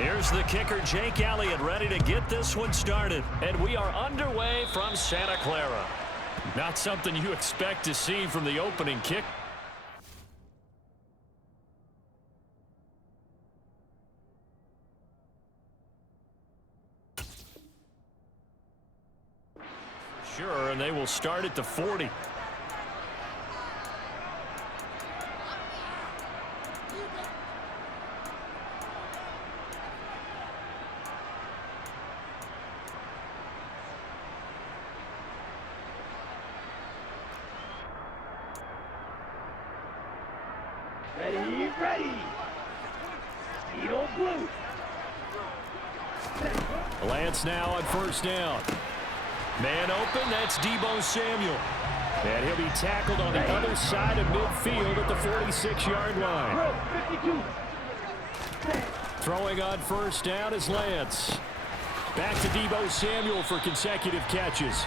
Here's the kicker, Jake Elliott, ready to get this one started. And we are underway from Santa Clara. Not something you expect to see from the opening kick. Sure, and they will start at the 40. Ready. Steel blue. Lance now on first down. Man open, that's Deebo Samuel. And he'll be tackled on the other side of midfield at the 46-yard line. 52. Throwing on first down is Lance. Back to Deebo Samuel for consecutive catches.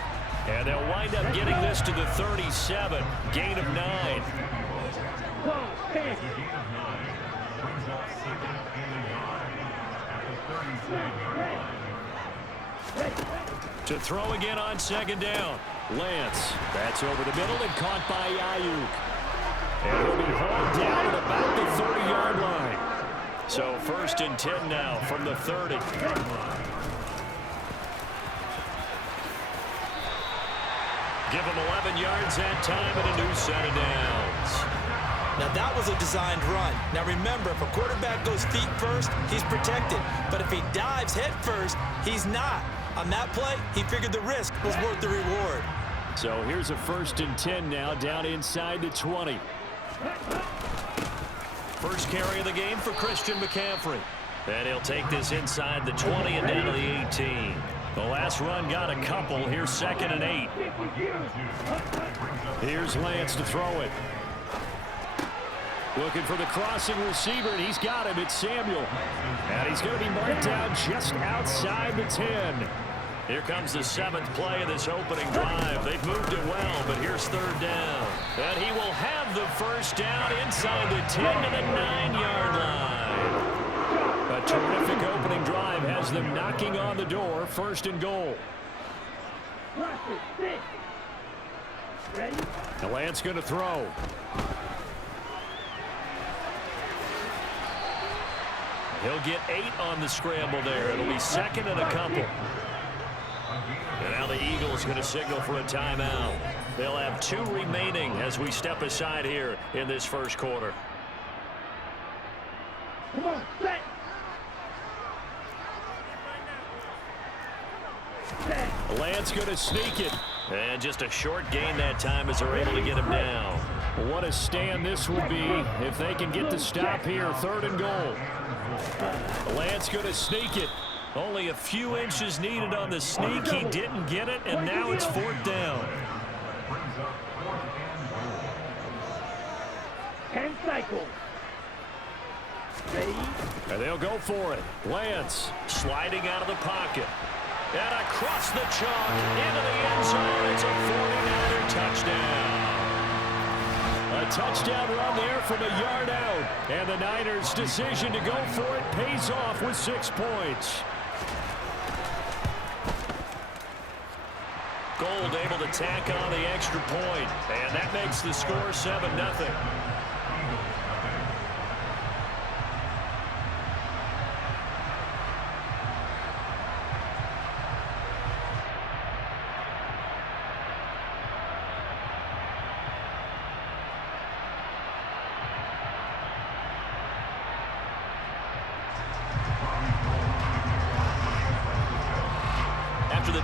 And they'll wind up getting this to the 37. Gain of 9. To throw again on second down. Lance. That's over the middle and caught by Ayuk. And he'll be hauled down at about the 30-yard line. So first and 10 now from the 30. Give him 11 yards that time and a new set of downs. Now that was a designed run. Now remember, if a quarterback goes feet first, he's protected. But if he dives head first, he's not. On that play, he figured the risk was worth the reward. So here's a first and 10 now down inside the 20. First carry of the game for Christian McCaffrey. And he'll take this inside the 20 and down to the 18. The last run got a couple. Here's second and 8. Here's Lance to throw it. Looking for the crossing receiver, and he's got him. It's Samuel. And he's going to be marked down just outside the 10. Here comes the 7th play of this opening drive. They've moved it well, but here's third down. And he will have the first down inside the 10 to the 9-yard line. A terrific opening drive has them knocking on the door. First and goal. The Lance going to throw. He'll get 8 on the scramble there. It'll be second and a couple. And now the Eagles going to signal for a timeout. They'll have 2 remaining as we step aside here in this first quarter. Come on, set. Lance going to sneak it. And just a short gain that time as they're able to get him down. What a stand this would be if they can get the stop here. Third and goal. Lance going to sneak it. Only a few inches needed on the sneak. He didn't get it, and now it's fourth down. 10 cycles. Ready? And they'll go for it. Lance sliding out of the pocket. And across the chalk into the end zone. It's a 49er touchdown. A touchdown run there from a yard out. And the Niners' decision to go for it pays off with 6 points. Gold able to tack on the extra point. And that makes the score 7-0.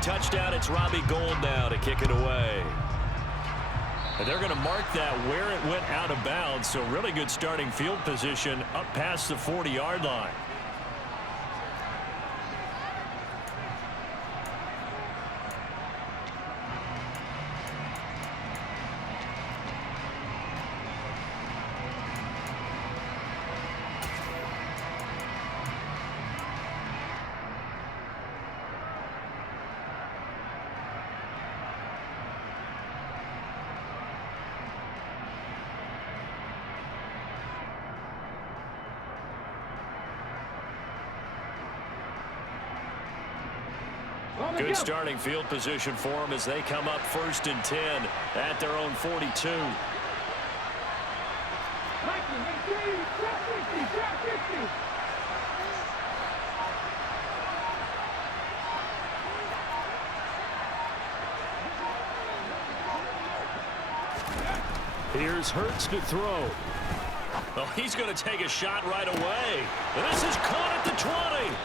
Touchdown, it's Robbie Gould now to kick it away. And they're going to mark that where it went out of bounds, so really good starting field position up past the 40-yard line. Good starting field position for them as they come up 1st and 10 at their own 42. Here's Hurts to throw. Oh, he's going to take a shot right away. This is caught at the 20.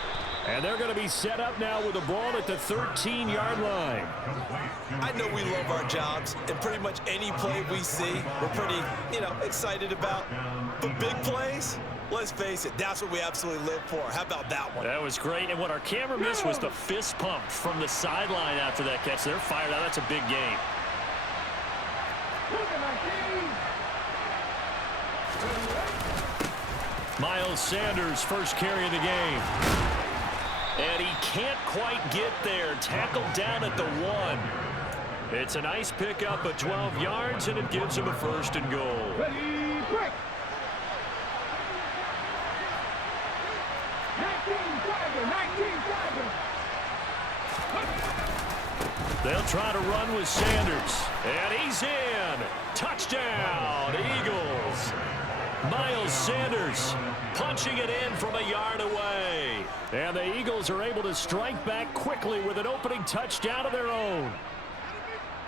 And they're going to be set up now with the ball at the 13-yard line. I know we love our jobs, and pretty much any play we see, we're pretty, excited about. But big plays, let's face it, that's what we absolutely live for. How about that one? That was great. And what our camera missed was the fist pump from the sideline after that catch. They're fired out. That's a big game. Miles Sanders, first carry of the game. And he can't quite get there. Tackled down at the 1. It's a nice pickup of 12 yards, and it gives him a 1st and goal. Ready, break. 19 They'll try to run with Sanders. And he's in. Touchdown, Eagles. Miles Sanders punching it in from a yard away. And the Eagles are able to strike back quickly with an opening touchdown of their own.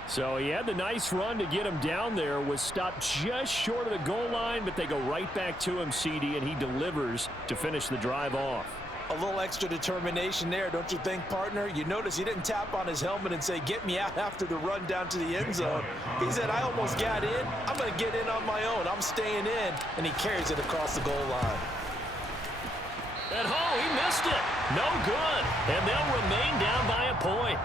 So he had the nice run to get him down there, was stopped just short of the goal line, but they go right back to him, CD, and he delivers to finish the drive off. A little extra determination there, don't you think, partner? You notice he didn't tap on his helmet and say, get me out after the run down to the end zone. He said, I almost got in. I'm going to get in on my own. I'm staying in. And he carries it across the goal line. And he missed it. No good. And they'll remain down by a point.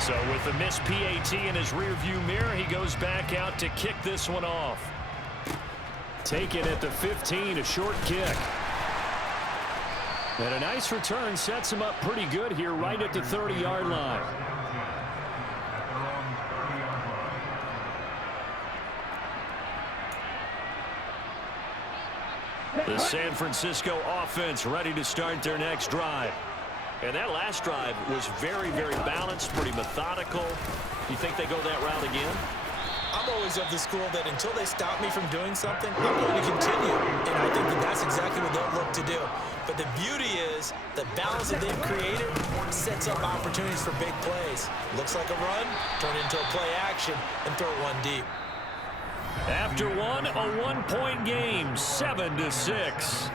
So with the missed PAT in his rearview mirror, he goes back out to kick this one off. Taken at the 15, a short kick. And a nice return sets him up pretty good here right at the 30-yard line. The San Francisco offense ready to start their next drive. And that last drive was very, very balanced, pretty methodical. You think they go that route again? I'm always of the school that until they stop me from doing something, I'm going to continue. And I think that that's exactly what they'll look to do. But the beauty is the balance that they've created sets up opportunities for big plays. Looks like a run, turn into a play action, and throw one deep. After one, a one-point game, 7-6.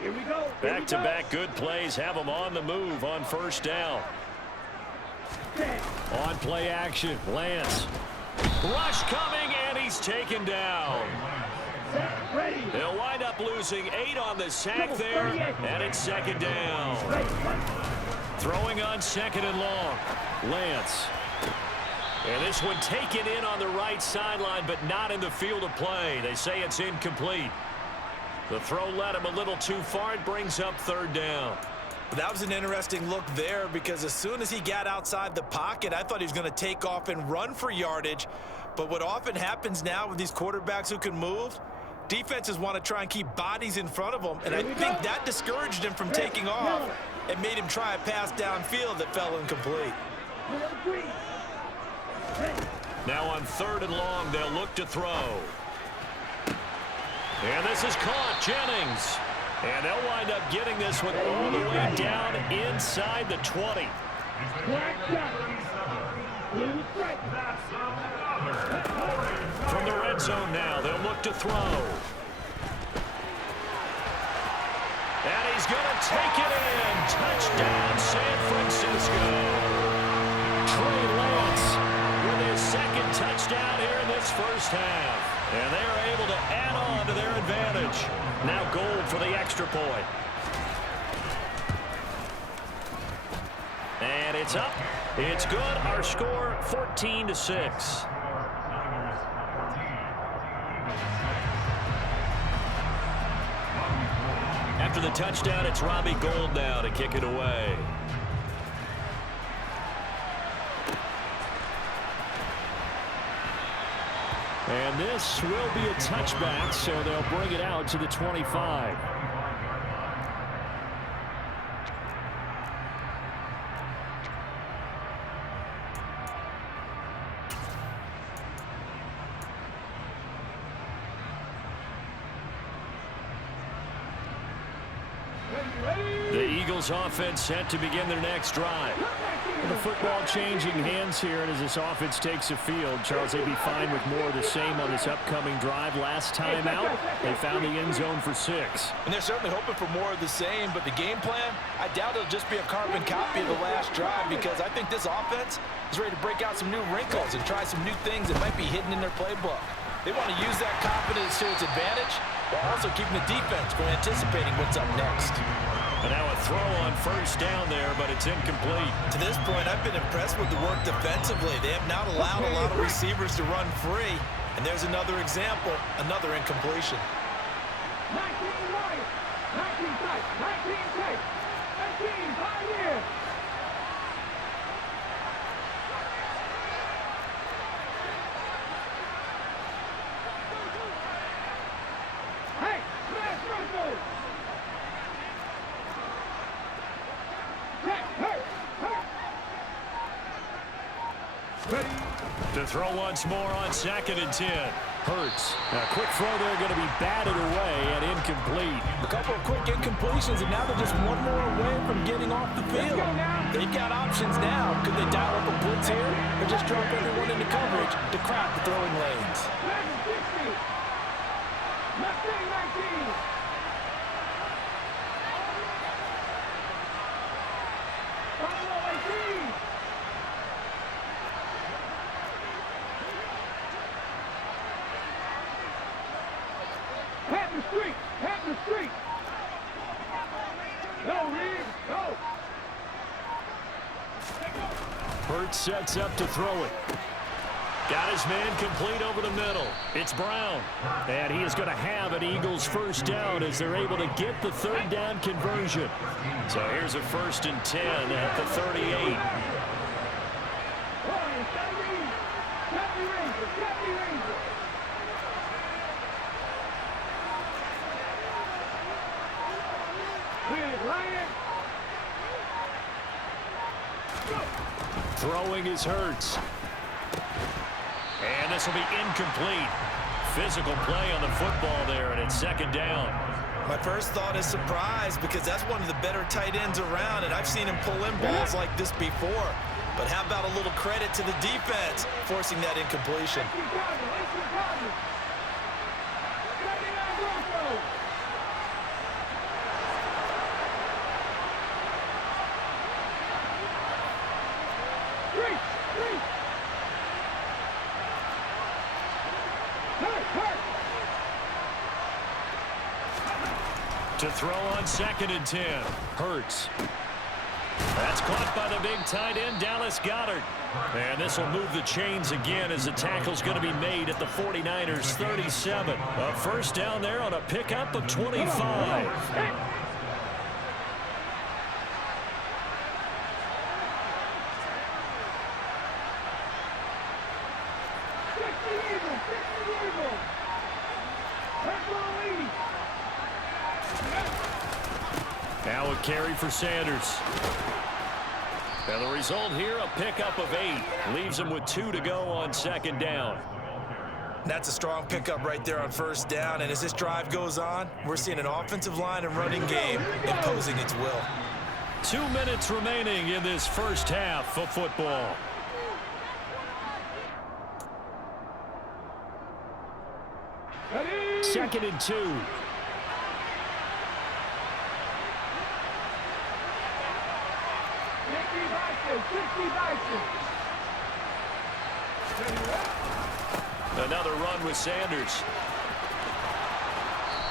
Here we go. Back-to-back good plays have them on the move on first down. On play action, Lance. Rush coming, and he's taken down. Ready. They'll wind up losing 8 on the sack there, and it's second down. Throwing on second and long. Lance. And this one taken in on the right sideline, but not in the field of play. They say it's incomplete. The throw led him a little too far. It brings up third down. That was an interesting look there because as soon as he got outside the pocket, I thought he was going to take off and run for yardage. But what often happens now with these quarterbacks who can move, defenses want to try and keep bodies in front of them. And I think that discouraged him from taking off and made him try a pass downfield that fell incomplete. Now on third and long, they'll look to throw. And this is caught, Jennings. And they'll wind up getting this one all the way down inside the 20. From the red zone now, they'll look to throw. And he's going to take it in. Touchdown, San Francisco. Trey Lance with his second touchdown here in this first half. And they are able to add on to their advantage. Now Gold for the extra point. And it's up. It's good. Our score, 14-6. After the touchdown, it's Robbie Gould now to kick it away. And this will be a touchback, so they'll bring it out to the 25. The Eagles offense set to begin their next drive. The football changing hands here, and as this offense takes the field, Charles, they'd be fine with more of the same on this upcoming drive. Last time out, they found the end zone for 6. And they're certainly hoping for more of the same, but the game plan, I doubt it'll just be a carbon copy of the last drive, because I think this offense is ready to break out some new wrinkles and try some new things that might be hidden in their playbook. They want to use that confidence to its advantage, while also keeping the defense from anticipating what's up next. And now a throw on first down there, but it's incomplete. To this point, I've been impressed with the work defensively. They have not allowed a lot of receivers to run free. And there's another example, another incompletion. 19 right, 19 tight, 19 tight, 19 pioneer. Hey, smash Russell. To throw once more on 2nd and 10. Hurts. A quick throw there, going to be batted away and incomplete. A couple of quick incompletions, and now they're just one more away from getting off the field. They've got options now. Could they dial up a blitz here, or just drop everyone into coverage to crack the throwing lanes? 60. 19. Pat the street. No, Reed, go. Hurts sets up to throw it. Got his man complete over the middle. It's Brown. And he is going to have an Eagles first down as they're able to get the third down conversion. So here's a 1st and 10 at the 38. Throwing is Hurts. And this will be incomplete. Physical play on the football there, and it's 2nd down. My first thought is surprise, because that's one of the better tight ends around, and I've seen him pull in balls like this before. But how about a little credit to the defense forcing that incompletion? To throw on 2nd and 10. Hurts. That's caught by the big tight end, Dallas Goedert. And this will move the chains again as the tackle's going to be made at the 49ers 37. A first down there on a pickup of 25. Now a carry for Sanders. And the result here, a pickup of 8. Leaves him with 2 to go on 2nd down. That's a strong pickup right there on first down. And as this drive goes on, we're seeing an offensive line and running game imposing its will. 2 minutes remaining in this first half of football. Ready? 2nd and 2. Another run with Sanders.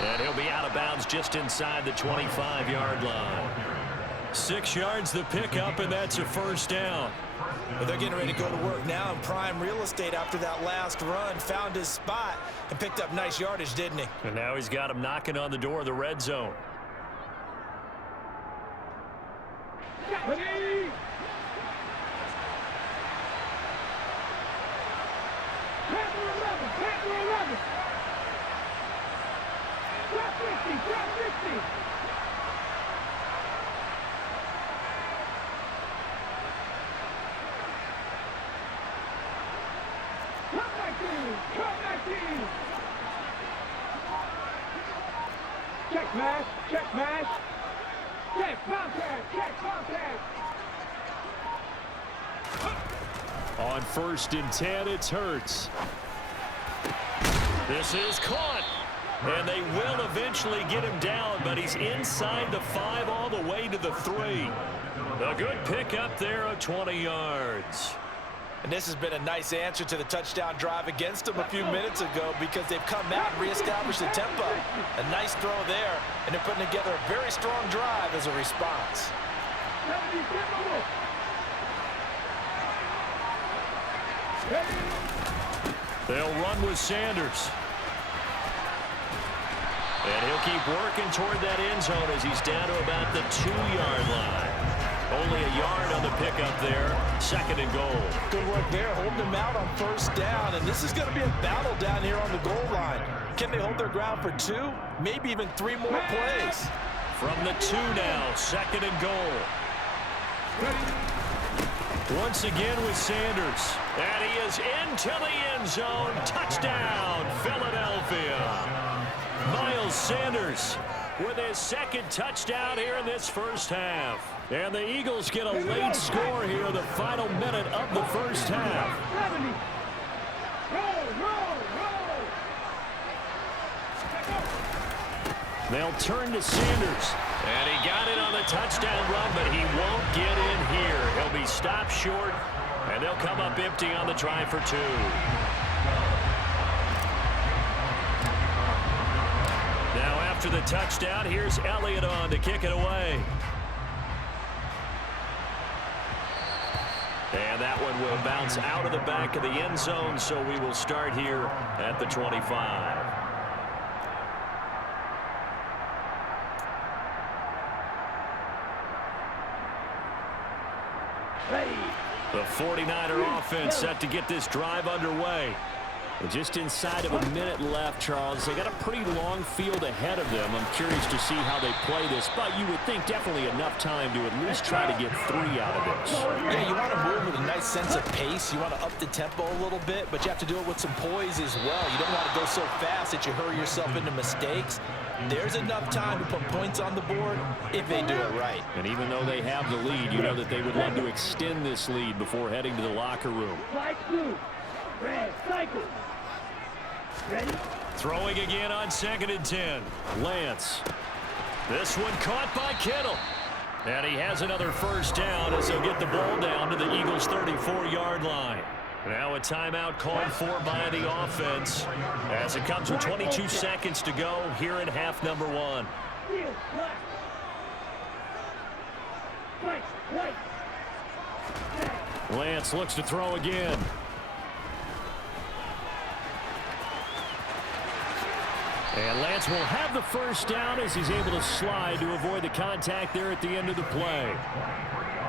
And he'll be out of bounds just inside the 25-yard line. 6 yards the pickup, and that's a first down. Well, they're getting ready to go to work now in prime real estate after that last run. Found his spot and picked up nice yardage, didn't he? And now he's got him knocking on the door of the red zone. Ready? Panther 11, Panther 11. Drop 50, drop 50. Come back in, come back in. Check mash, check mash. Check contact, check contact. On 1st and 10, it's Hurts. This is caught. And they will eventually get him down, but he's inside the 5 all the way to the 3. A good pickup there of 20 yards. And this has been a nice answer to the touchdown drive against them a few minutes ago because they've come out and reestablished the tempo. A nice throw there, and they're putting together a very strong drive as a response. They'll run with Sanders. And he'll keep working toward that end zone as he's down to about the 2-yard line. Only a yard on the pickup there. 2nd and goal. Good work there, holding them out on 1st down. And this is going to be a battle down here on the goal line. Can they hold their ground for 2? Maybe even 3 more plays. From the 2 now, 2nd and goal. Once again with Sanders. And he is into the end zone. Touchdown, Philadelphia. Miles Sanders with his 2nd touchdown here in this first half. And the Eagles get a late score here in the final minute of the first half. They'll turn to Sanders. And he got it on the touchdown run, but he won't get in here. He'll be stopped short, and they'll come up empty on the try for 2. Now after the touchdown, here's Elliott on to kick it away. And that one will bounce out of the back of the end zone, so we will start here at the 25. The 49er offense set to get this drive underway. And just inside of a minute left, Charles. They got a pretty long field ahead of them. I'm curious to see how they play this, but you would think definitely enough time to at least try to get 3 out of this. Yeah, you want to move with a nice sense of pace. You want to up the tempo a little bit, but you have to do it with some poise as well. You don't want to go so fast that you hurry yourself into mistakes. There's enough time to put points on the board if they do it right. And even though they have the lead, you know that they would love to extend this lead before heading to the locker room. Red cycle. Ready? Throwing again on 2nd and 10. Lance. This one caught by Kittle. And he has another first down as he'll get the ball down to the Eagles' 34-yard line. Now a timeout called for by the offense as it comes with 22 seconds to go here in half number 1. Lance looks to throw again. And Lance will have the first down as he's able to slide to avoid the contact there at the end of the play.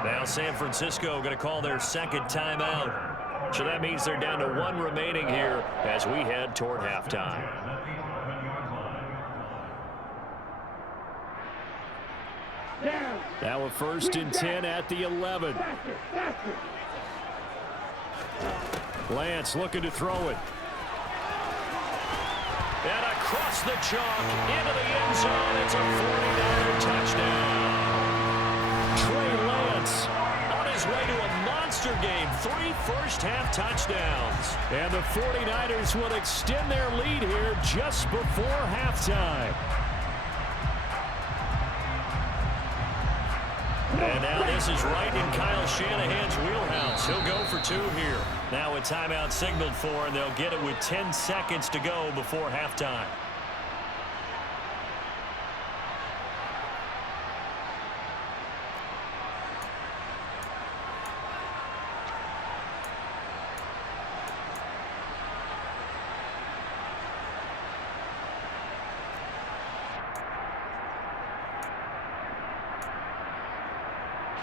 Now San Francisco going to call their 2nd timeout. So that means they're down to 1 remaining here as we head toward halftime. Now a 1st and 10 at the 11. Lance looking to throw it. And across the chalk into the end zone. It's a 49er touchdown. Trey Lance on his way to a monster game. 3 first-half touchdowns. And the 49ers will extend their lead here just before halftime. And now this is right in Kyle Shanahan's wheelhouse. He'll go for 2 here. Now a timeout signaled for, and they'll get it with 10 seconds to go before halftime.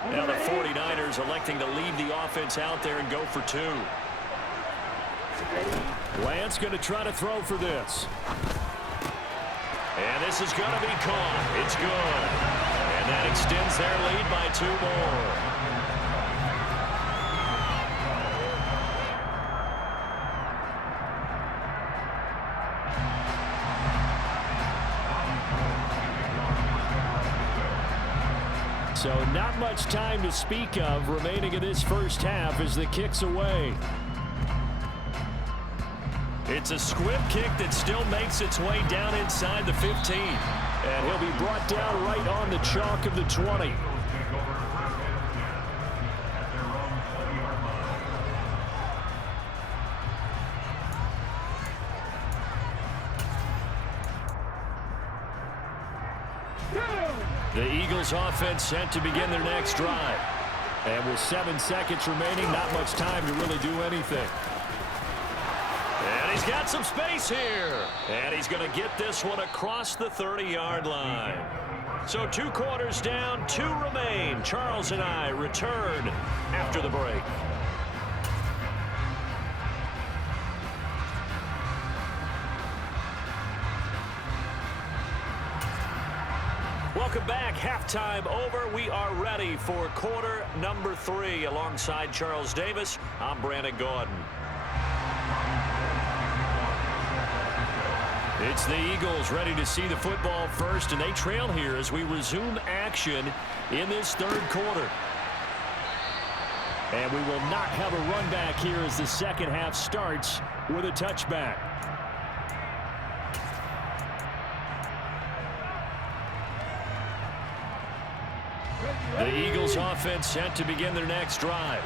Now the 49ers electing to leave the offense out there and go for 2. Lance going to try to throw for this. And this is going to be caught. It's good. And that extends their lead by 2 more. So not much time to speak of remaining in this first half as the kick's away. It's a squib kick that still makes its way down inside the 15. And he'll be brought down right on the chalk of the 20. The Eagles offense set to begin their next drive. And with 7 seconds remaining, not much time to really do anything. And he's got some space here. And he's going to get this one across the 30-yard line. So 2 quarters down, 2 remain. Charles and I return after the break. Welcome back. Halftime over. We are ready for quarter number 3. Alongside Charles Davis, I'm Brandon Gaudin. It's the Eagles ready to see the football first, and they trail here as we resume action in this 3rd quarter. And we will not have a run back here as the second half starts with a touchback. The Eagles offense set to begin their next drive.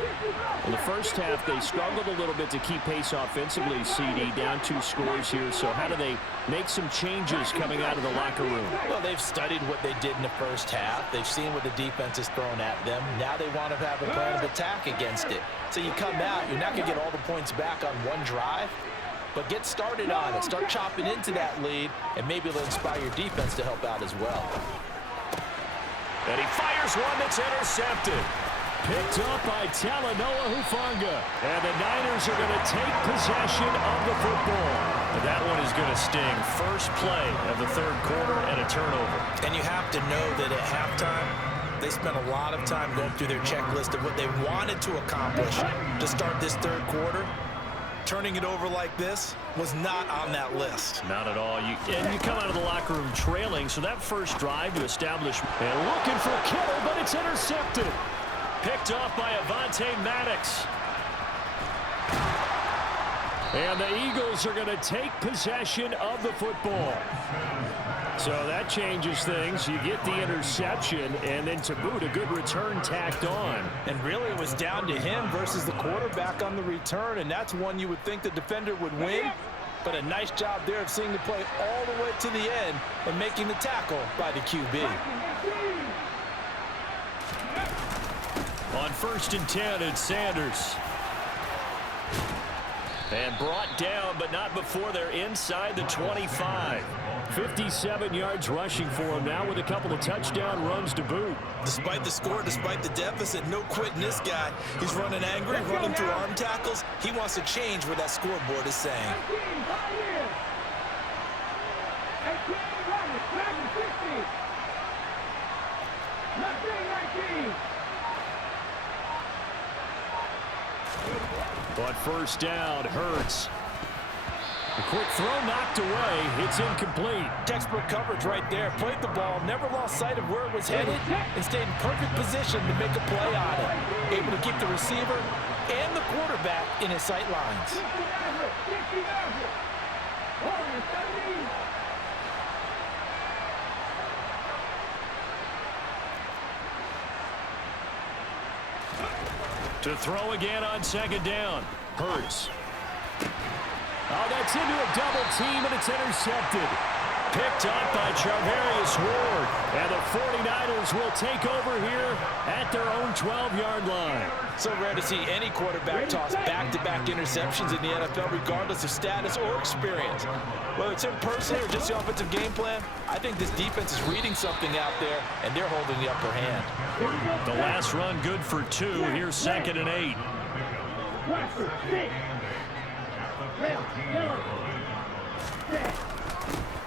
In the first half, they struggled a little bit to keep pace offensively, CD, down 2 scores here. So how do they make some changes coming out of the locker room? Well, they've studied what they did in the first half. They've seen what the defense has thrown at them. Now they want to have a plan of attack against it. So you come out, you're not going to get all the points back on one drive, but get started on it. Start chopping into that lead, and maybe it'll inspire your defense to help out as well. And he fires one that's intercepted. Picked up by Talanoa Hufanga. And the Niners are going to take possession of the football. And that one is going to sting. First play of the 3rd quarter and a turnover. And you have to know that at halftime, they spent a lot of time going through their checklist of what they wanted to accomplish to start this 3rd quarter. Turning it over like this was not on that list. Not at all. And you come out of the locker room trailing, so that first drive to establish. And looking for Kittle, but it's intercepted. Picked off by Avonte Maddox. And the Eagles are going to take possession of the football. So that changes things. You get the interception, and then to boot, a good return tacked on. And really, it was down to him versus the quarterback on the return, and that's one you would think the defender would win. But a nice job there of seeing the play all the way to the end and making the tackle by the QB. On 1st and 10, it's Sanders. And brought down, but not before they're inside the 25. 57 yards rushing for him now with a couple of touchdown runs to boot. Despite the score, despite the deficit, no quitting this guy. He's running angry, running through arm tackles. He wants to change what that scoreboard is saying. 19, But first down, Hurts. A quick throw knocked away. It's incomplete. Textbook coverage right there. Played the ball, never lost sight of where it was headed, and stayed in perfect position to make a play on it. Able to keep the receiver and the quarterback in his sight lines. To throw again on 2nd down. Hurts. Oh, that's into a double team, and it's intercepted. picked up by Charvarius Ward. And the 49ers will take over here at their own 12-yard line. So rare to see any quarterback toss back-to-back interceptions in the NFL, regardless of status or experience. Whether it's him personally or just the offensive game plan, I think this defense is reading something out there, and they're holding the upper hand. The last run good for 2. Here's 2nd and 8.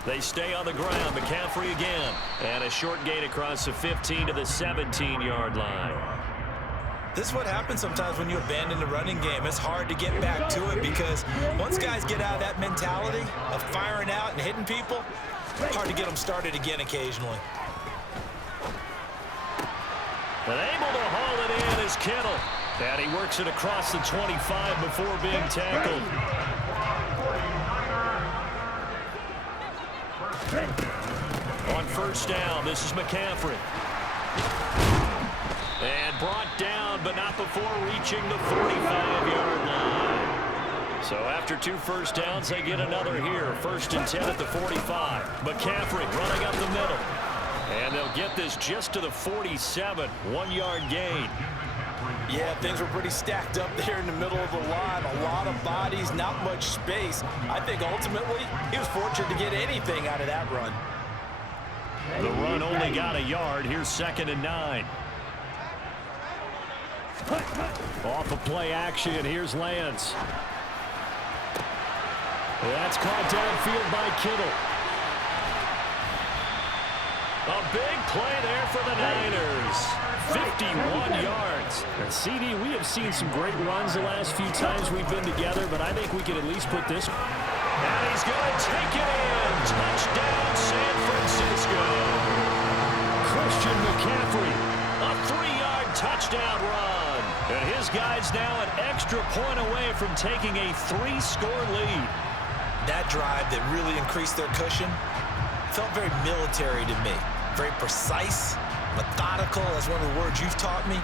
They stay on the ground. McCaffrey again. And a short gain across the 15 to the 17-yard line. This is what happens sometimes when you abandon the running game. It's hard to get back to it because once guys get out of that mentality of firing out and hitting people, hard to get them started again occasionally. And able to haul it in is Kittle. And he works it across the 25 before being tackled. On first down, this is McCaffrey. And brought down, but not before reaching the 45-yard line. So after 2 first downs, they get another here. 1st and 10 at the 45. McCaffrey running up the middle. And they'll get this just to the 47. 1-yard gain. Yeah, things were pretty stacked up there in the middle of the line. A lot of bodies, not much space. I think ultimately he was fortunate to get anything out of that run. The run only got a yard. Here's 2nd and 9. Off of play action. Here's Lance. That's caught downfield by Kittle. A big play there for the Niners. 51 yards. And CD, we have seen some great runs the last few times we've been together, but I think we can at least put this. And he's going to take it in. Touchdown, San Francisco. Christian McCaffrey, a 3-yard touchdown run. And his guys now an extra point away from taking a 3-score lead. That drive that really increased their cushion felt very military to me. Very precise, methodical, that's one of the words you've taught me.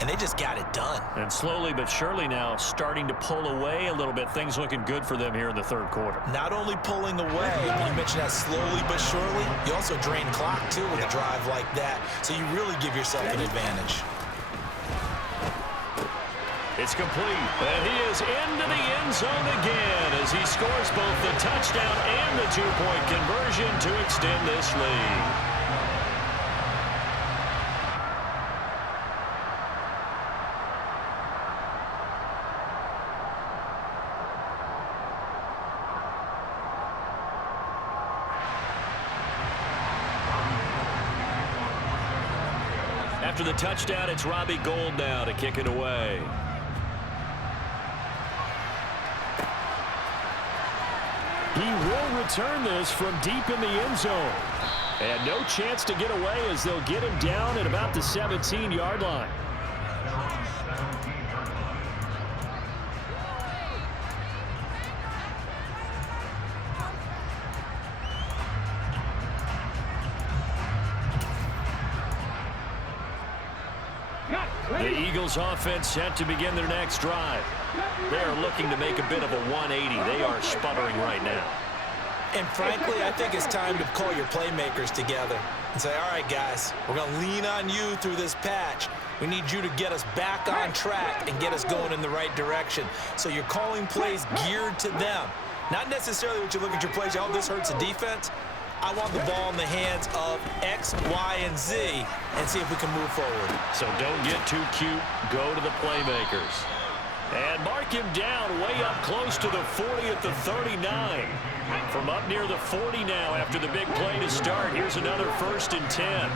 And they just got it done. And slowly but surely now starting to pull away a little bit. Things looking good for them here in the 3rd quarter. Not only pulling away, you mentioned that slowly but surely, you also drain clock too with a drive like that. So you really give yourself an advantage. It's complete. And he is into the end zone again as he scores both the touchdown and the 2-point conversion to extend this lead. After the touchdown, it's Robbie Gould now to kick it away. He will return this from deep in the end zone. And no chance to get away as they'll get him down at about the 17-yard line. The Eagles offense set to begin their next drive. They are looking to make a bit of a 180. They are sputtering right now. And frankly, I think it's time to call your playmakers together and say, all right, guys, we're going to lean on you through this patch. We need you to get us back on track and get us going in the right direction. So you're calling plays geared to them. Not necessarily what you look at your plays, oh, this hurts the defense. I want the ball in the hands of X, Y, and Z and see if we can move forward. So don't get too cute. Go to the playmakers. And mark him down way up close to the 40 at the 39. From up near the 40 now after the big play to start. Here's another 1st and 10.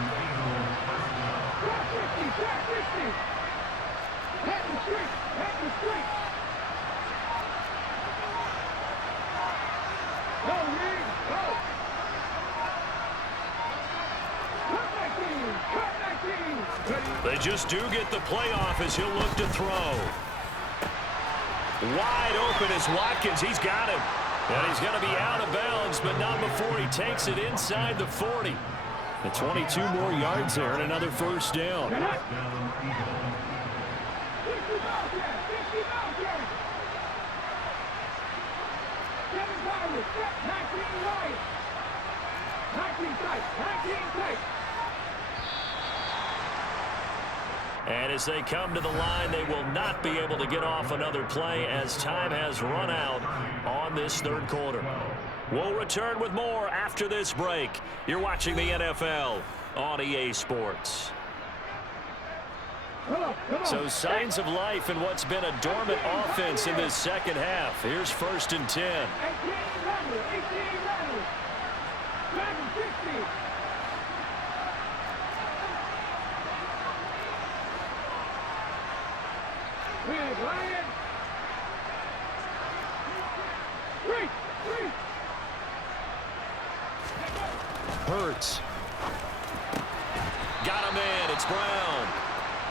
They just do get the playoff as he'll look to throw. Wide open is Watkins. He's got him. And he's going to be out of bounds, but not before he takes it inside the 40. The 22 more yards there and another 1st down. tight. 19 tight. And as they come to the line, they will not be able to get off another play as time has run out on this third quarter. We'll return with more after this break. You're watching the NFL on EA Sports. Come on. So signs of life in what's been a dormant offense in this second half. Here's 1st and 10. 18 Randall. 18 Randall. 60. Big Lion. Three. Hurts. Got him in. It's Brown.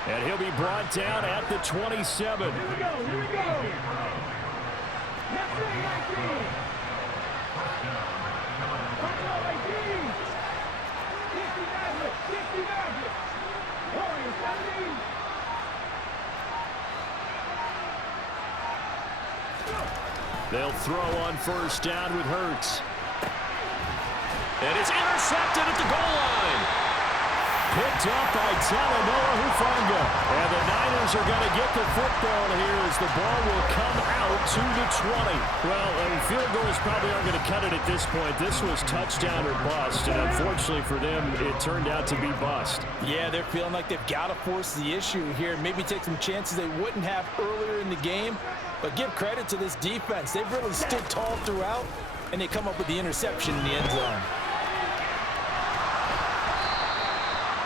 And he'll be brought down at the 27. Here we go. Left wing 19. Right row 18. 60 Magic. Warriors 17. They'll throw on 1st down with Hurts. And it's intercepted at the goal line. Picked up by Talanoa Hufanga. And the Niners are going to get the football here as the ball will come out to the 20. Well, field goals probably aren't going to cut it at this point. This was touchdown or bust, and unfortunately for them, it turned out to be bust. Yeah, they're feeling like they've got to force the issue here. Maybe take some chances they wouldn't have earlier in the game. But give credit to this defense. They've really stood tall throughout, and they come up with the interception in the end zone.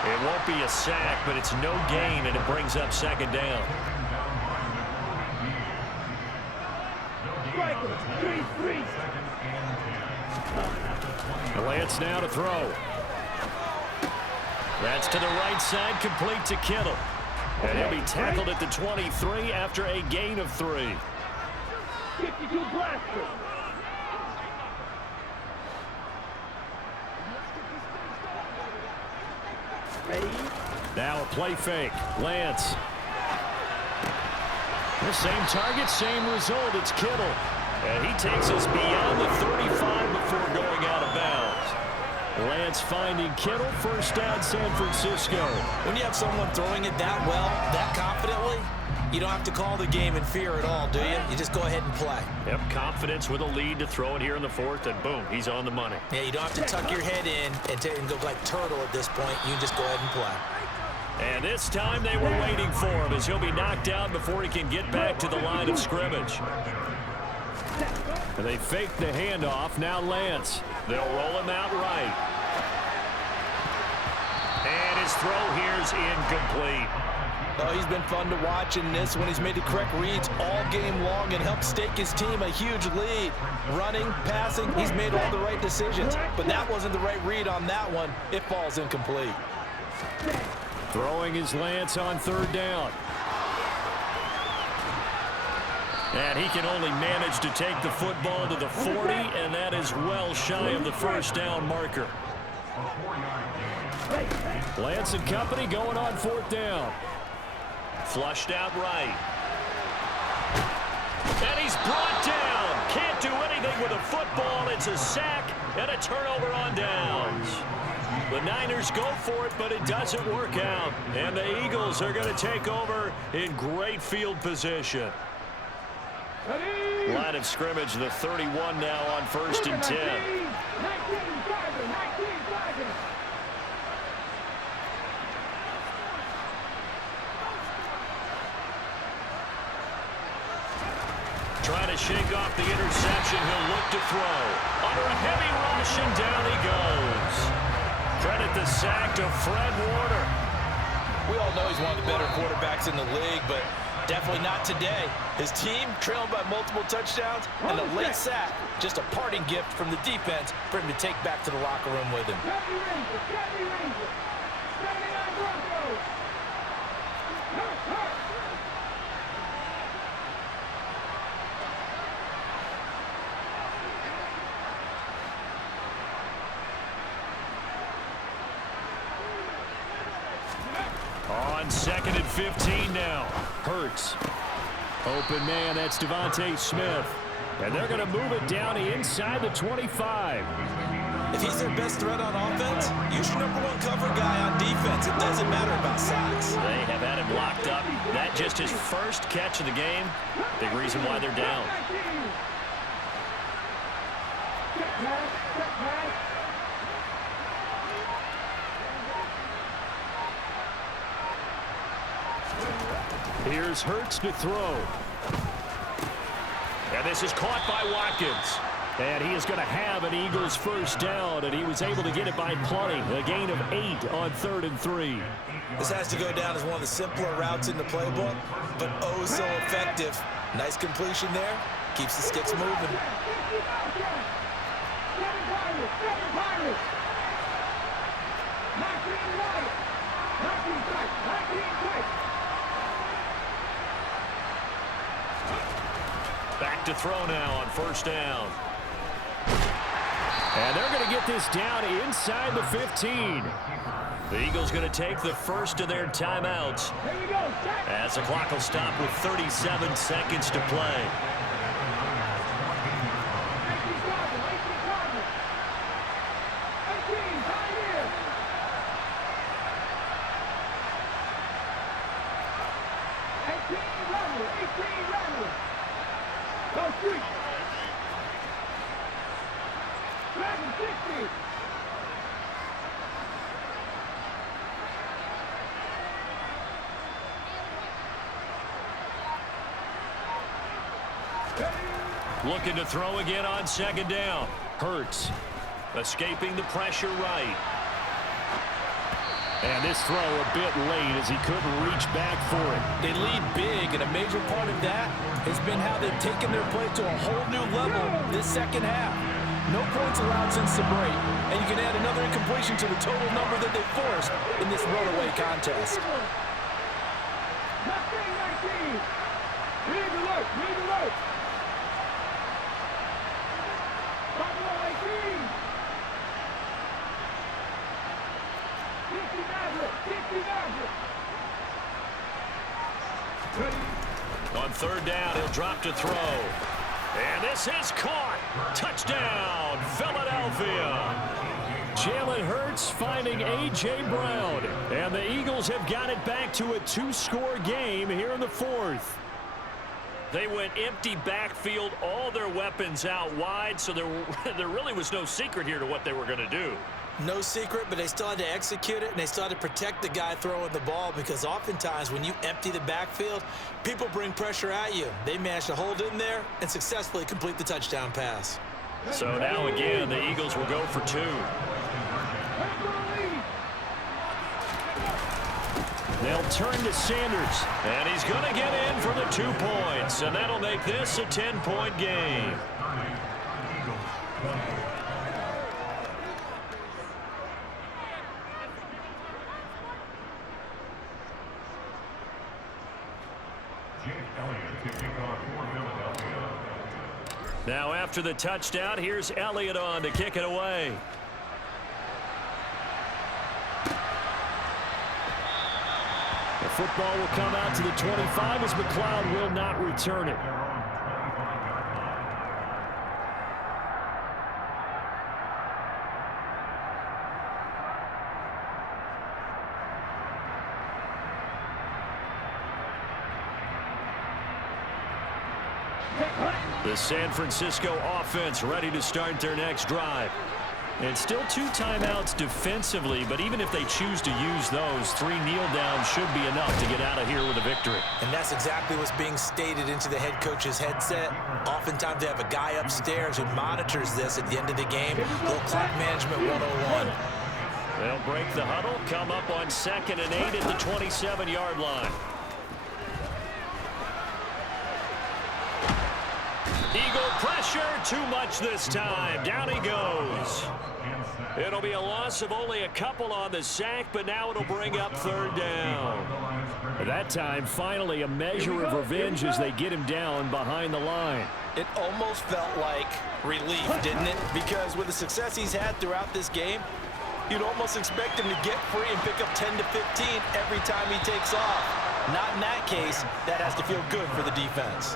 It won't be a sack, but it's no gain, and it brings up 2nd down. Lance now to throw. That's to the right side, complete to Kittle. And he'll be tackled at the 23 after a gain of 3. 52 blaster. Now a play fake. Lance. The same target, same result. It's Kittle. And he takes us beyond the 35 before going out of bounds. Lance finding Kittle. 1st down, San Francisco. When you have someone throwing it that well, that confidently, you don't have to call the game in fear at all, do you? You just go ahead and play. Yep, confidence with a lead to throw it here in the 4th, and boom, he's on the money. Yeah, you don't have to tuck your head in and go like turtle at this point. You can just go ahead and play. And this time they were waiting for him as he'll be knocked down before he can get back to the line of scrimmage. And they fake the handoff. Now Lance. They'll roll him out right. And his throw here's incomplete. Oh, he's been fun to watch in this one. He's made the correct reads all game long and helped stake his team a huge lead. Running, passing, he's made all the right decisions. But that wasn't the right read on that one. It falls incomplete. Throwing his Lance on 3rd down. And he can only manage to take the football to the 40, and that is well shy of the 1st down marker. Lance and company going on 4th down. Flushed out right. And he's brought down. Can't do anything with a football. It's a sack and a turnover on downs. The Niners go for it, but it doesn't work out. And the Eagles are going to take over in great field position. Line of scrimmage, the 31 now on 1st and 10. 19 Trying to shake off the interception. He'll look to throw. Under a heavy rush, and down he goes. Credit the sack to Fred Warner. We all know he's one of the better quarterbacks in the league, but definitely not today. His team trailed by multiple touchdowns, and a late sack, just a parting gift from the defense for him to take back to the locker room with him. On 2nd and 15 now. Hurts. Open man, that's Devontae Smith. And they're going to move it down inside the 25. If he's their best threat on offense, use your #1 cover guy on defense. It doesn't matter about size. They have had him locked up. That just his first catch of the game. Big reason why they're down. Here's Hurts to throw. And this is caught by Watkins. And he is going to have an Eagles first down, and he was able to get it by plenty. A gain of 8 on 3rd and 3. This has to go down as one of the simpler routes in the playbook, but oh so effective. Nice completion there. Keeps the sticks moving. Back to throw now on first down. And they're going to get this down inside the 15. The Eagles going to take the first of their timeouts as the clock will stop with 37 seconds to play. Looking to throw again on second down. Hurts. Escaping the pressure right. And this throw a bit late as he couldn't reach back for it. They lead big, and a major part of that has been how they've taken their play to a whole new level this second half. No points allowed since the break, and you can add another incompletion to the total number that they forced in this runaway contest. On third down, he'll drop to throw. And this is caught. Touchdown, Philadelphia. Jalen Hurts finding A.J. Brown. And the Eagles have got it back to a 2-score game here in the 4th. They went empty backfield, all their weapons out wide, so there really was no secret here to what they were going to do. No secret, but they still had to execute it, and they still had to protect the guy throwing the ball, because oftentimes when you empty the backfield, people bring pressure at you. They managed to hold in there and successfully complete the touchdown pass. So now again, the Eagles will go for 2. They'll turn to Sanders. And he's going to get in for the 2 points, and that'll make this a 10-point game. Now after the touchdown, here's Elliott on to kick it away. The football will come out to the 25 as McLeod will not return it. The San Francisco offense ready to start their next drive. And still 2 timeouts defensively, but even if they choose to use those, 3 kneel downs should be enough to get out of here with a victory. And that's exactly what's being stated into the head coach's headset. Oftentimes they have a guy upstairs who monitors this at the end of the game. Little clock management 101. They'll break the huddle, come up on 2nd and 8 at the 27-yard line. Eagle pressure, too much this time. Down he goes. It'll be a loss of only a couple on the sack, but now it'll bring up 3rd down. At that time, finally a measure of revenge as they get him down behind the line. It almost felt like relief, didn't it? Because with the success he's had throughout this game, you'd almost expect him to get free and pick up 10 to 15 every time he takes off. Not in that case. That has to feel good for the defense.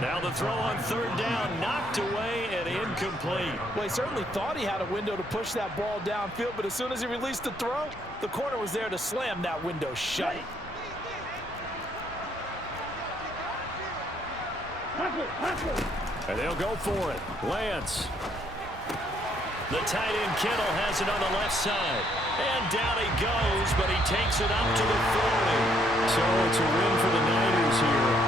Now the throw on third down, knocked away and incomplete. Well, he certainly thought he had a window to push that ball downfield, but as soon as he released the throw, the corner was there to slam that window shut. And they'll go for it. Lance. The tight end Kittle has it on the left side. And down he goes, but he takes it up to the 40. So it's a win for the Niners here.